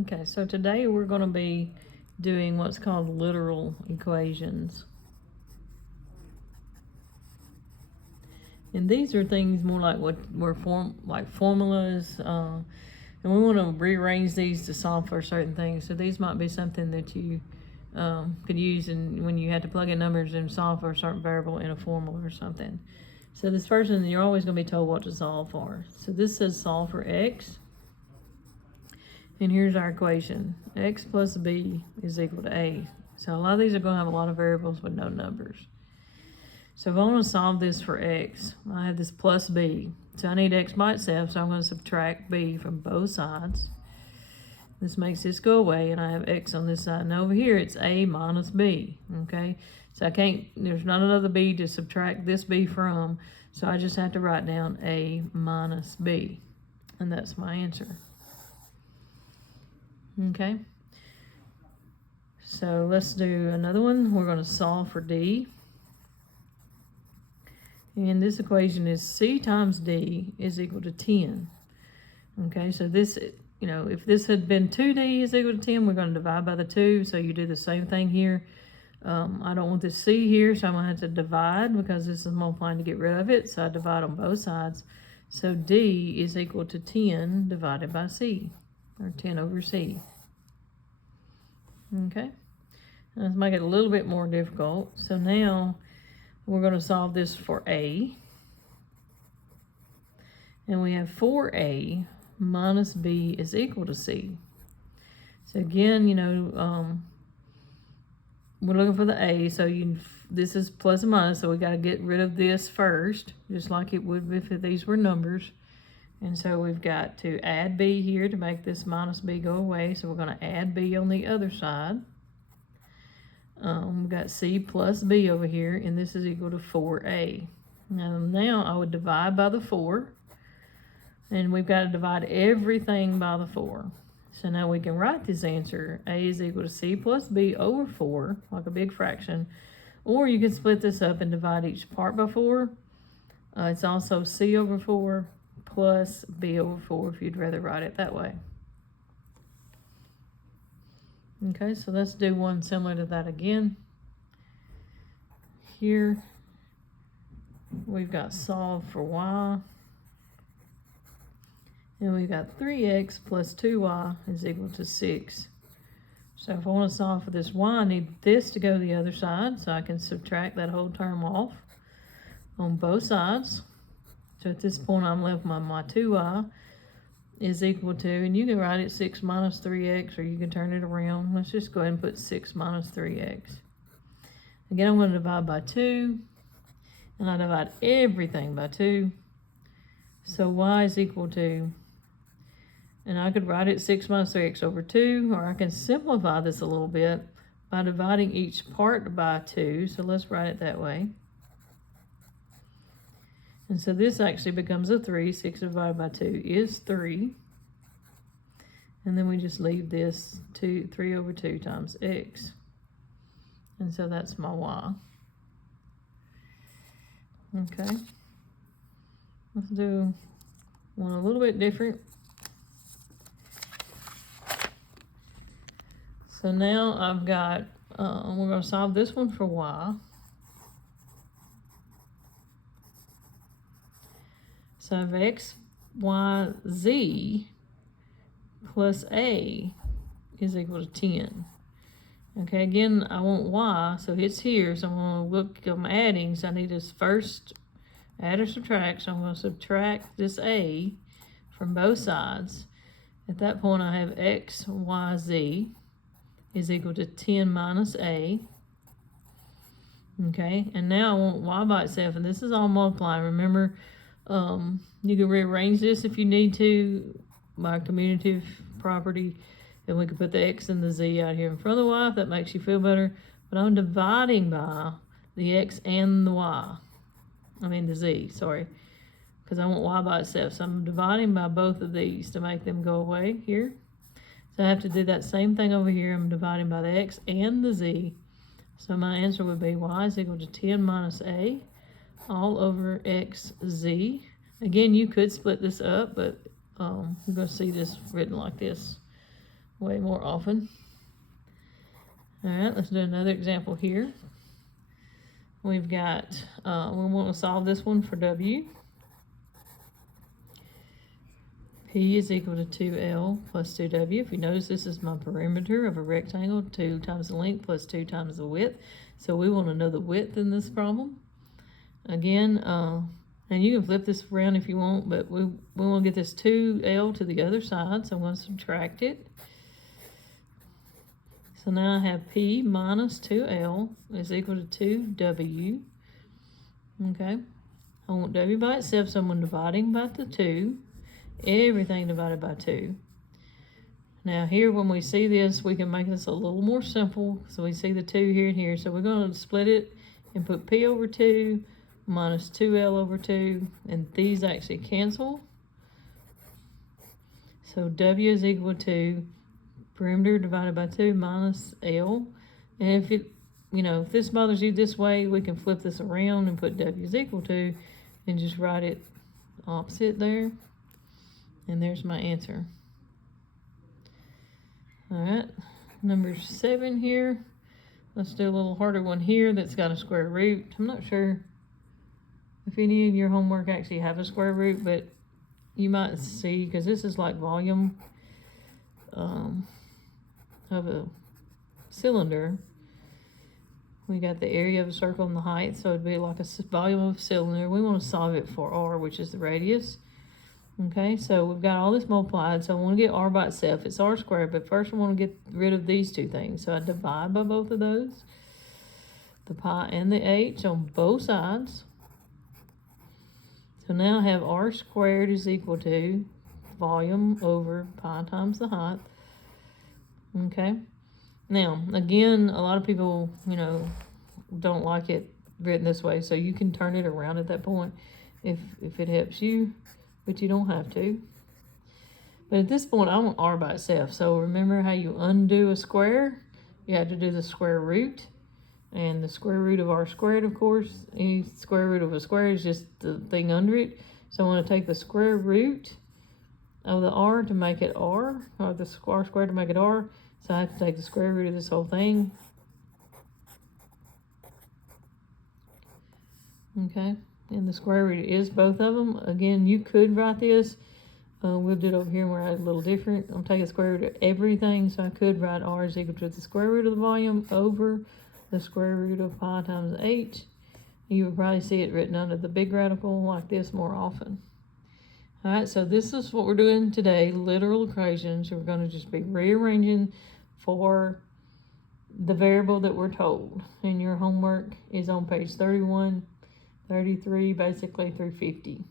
Okay, so today we're going to be doing what's called literal equations. And these are things more like what were formulas, and we want to rearrange these to solve for certain things. So these might be something that you could use when you had to plug in numbers and solve for a certain variable in a formula or something. So this first one, you're always going to be told what to solve for. So this says solve for x. And here's our equation. X plus b is equal to a. So a lot of these are going to have a lot of variables with no numbers. So if I want to solve this for x, I have this plus b. So I need x by itself, so I'm going to subtract b from both sides. This makes this go away, and I have x on this side. And over here, it's a minus b, okay? So there's not another b to subtract this b from, so I just have to write down a minus b. And that's my answer. Okay, so let's do another one. We're going to solve for d. And this equation is c times d is equal to 10. Okay, so this, if this had been 2d is equal to 10, we're going to divide by the 2. So you do the same thing here. I don't want this c here, so I'm going to have to divide because this is multiplying to get rid of it. So I divide on both sides. So d is equal to 10 divided by c. Or 10 over c. Okay, let's make it a little bit more difficult. So now we're going to solve this for a. And we have 4a minus b is equal to c. So again, we're looking for the a. So this is plus and minus, so we got to get rid of this first, just like it would if these were numbers. And so we've got to add b here to make this minus b go away. So we're going to add b on the other side. We've got c plus b over here, and this is equal to 4a. Now I would divide by the 4. And we've got to divide everything by the 4. So now we can write this answer. A is equal to c plus b over 4, like a big fraction. Or you can split this up and divide each part by 4. It's also c over 4 plus b over 4 if you'd rather write it that way. Okay, so let's do one similar to that again. Here, we've got solve for y. And we've got 3x plus 2y is equal to 6. So if I want to solve for this y, I need this to go to the other side, so I can subtract that whole term off on both sides. So at this point, I'm left with my 2y is equal to, and you can write it 6 minus 3x, or you can turn it around. Let's just go ahead and put 6 minus 3x. Again, I'm going to divide by 2, and I divide everything by 2. So y is equal to, and I could write it 6 minus 3x over 2, or I can simplify this a little bit by dividing each part by 2. So let's write it that way. And so this actually becomes a 3. 6 divided by 2 is 3. And then we just leave this 3 over 2 times x. And so that's my y. Okay. Let's do one a little bit different. So now I've got, we're going to solve this one for y. So I have x, y, z plus a is equal to 10. Okay, again, I want y, so it's here, so I'm going to look, I'm adding, so I need to first add or subtract, so I'm going to subtract this a from both sides. At that point, I have x, y, z is equal to 10 minus a. Okay, and now I want y by itself, and this is all multiplying. Remember, you can rearrange this if you need to by commutative property, and we can put the x and the z out here in front of the y if that makes you feel better. But I'm dividing by the x and the y. I mean the z, sorry, because I want y by itself. So I'm dividing by both of these to make them go away here. So I have to do that same thing over here. I'm dividing by the x and the z. So my answer would be y is equal to 10 minus a all over xz. Again, you could split this up, but you're going to see this written like this way more often. All right, let's do another example here. We've got, we want to solve this one for W. P is equal to 2L plus 2W. If you notice, this is my perimeter of a rectangle, 2 times the length plus 2 times the width. So we want to know the width in this problem. Again, and you can flip this around if you want, but we want to get this 2L to the other side, so I'm going to subtract it. So now I have P minus 2L is equal to 2W. Okay. I want W by itself, so I'm dividing by the 2. Everything divided by 2. Now here, when we see this, we can make this a little more simple. So we see the 2 here and here. So we're going to split it and put P over 2 minus 2L over 2. And these actually cancel. So W is equal to perimeter divided by 2 minus L. And if it, if this bothers you this way, we can flip this around and put W is equal to and just write it opposite there. And there's my answer. All right, number 7 here. Let's do a little harder one here that's got a square root. I'm not sure if any of your homework actually have a square root, but you might see, because this is like volume of a cylinder. We got the area of a circle and the height, so it'd be like a volume of a cylinder. We want to solve it for R, which is the radius. Okay, so we've got all this multiplied, so I want to get R by itself. It's R squared, but first I want to get rid of these two things. So I divide by both of those, the pi and the h on both sides. So now I have R squared is equal to volume over pi times the height. Okay, now again, a lot of people, don't like it written this way, so you can turn it around at that point if it helps you, but you don't have to. But at this point, I want R by itself. So remember how you undo a square? You have to do the square root. And the square root of R squared, of course, any square root of a square is just the thing under it. So I want to take the square root of the R to make it R, or the R squared to make it R. So I have to take the square root of this whole thing. Okay, and the square root is both of them. Again, you could write this. We'll do it over here where I had a little different. I'm taking the square root of everything, so I could write R is equal to the square root of the volume over the square root of pi times h. You would probably see it written under the big radical like this more often. All right, so this is what we're doing today, literal equations. We're going to just be rearranging for the variable that we're told. And your homework is on page 31, 33, basically through 50.